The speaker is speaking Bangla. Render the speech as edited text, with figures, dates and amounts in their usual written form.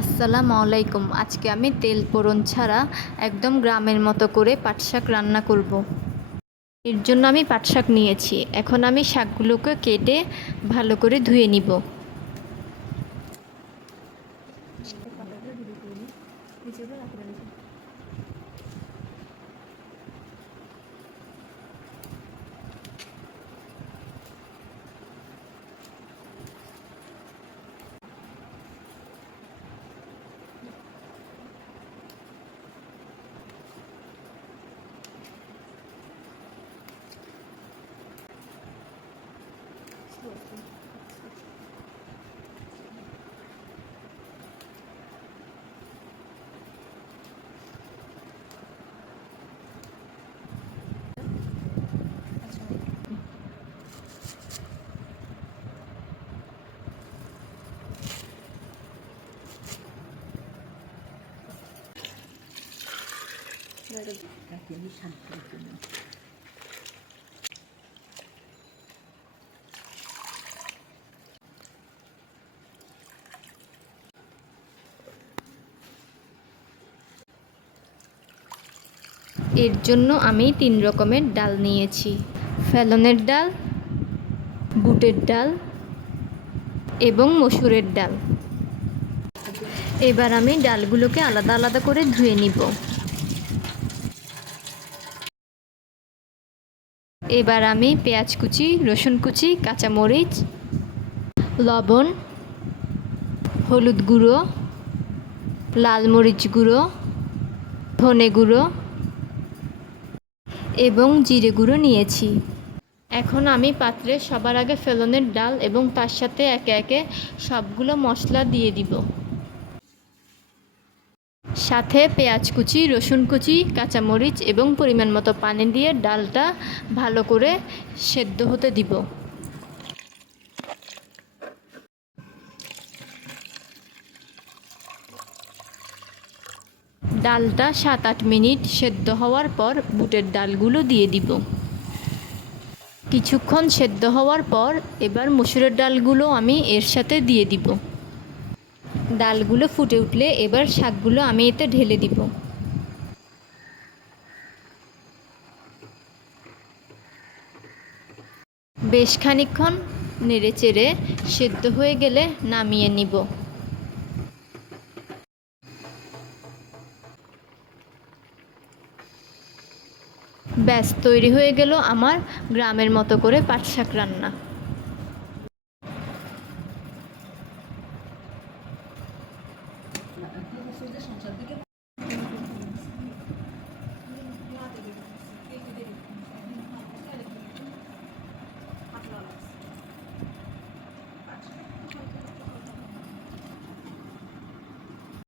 আসসালামু আলাইকুম। আজকে আমি তেল পোড়ন ছাড়া একদম গ্রামের মতো করে পাট শাক রান্না করব। এর জন্য আমি পাট শাক নিয়েছি। এখন আমি শাকগুলোকে কেটে ভালো করে ধুয়ে নিব। এর জন্য আমি 3 রকমের ডাল নিয়েছি: ফেলনের ডাল, বুটের ডাল এবং মসুরের ডাল। এবার আমি ডালগুলোকে আলাদা আলাদা করে ধুয়ে নিব। এবার আমি পেঁয়াজ কুচি, রসুন কুচি, কাঁচামরিচ, লবণ, হলুদ গুঁড়ো, লাল মরিচ গুঁড়ো, ধনে গুঁড়ো এবং জিরে গুঁড়ো নিয়েছি। এখন আমি পাত্রে সবার আগে ফেলনের ডাল এবং তার সাথে একে একে সবগুলো মশলা দিয়ে দিব। সাথে পেঁয়াজ কুচি, রসুন কুচি, কাঁচামরিচ এবং পরিমাণ মতো পানি দিয়ে ডালটা ভালো করে সেদ্ধ হতে দিব। ডালটা 7-8 মিনিট সেদ্ধ হওয়ার পর বুটের ডালগুলো দিয়ে দিব। কিছুক্ষণ সেদ্ধ হওয়ার পর এবার মসুরের ডালগুলো আমি এর সাথে দিয়ে দিব। ডালগুলো ফুটে উঠলে এবার শাকগুলো আমি এতে ঢেলে দিব। বেশ খানিকক্ষণ নেড়েচেড়ে সেদ্ধ হয়ে গেলে নামিয়ে নিব। ব্যাস তৈরি হয়ে গেল আমার গ্রামের মতো করে পাট শাক রান্না।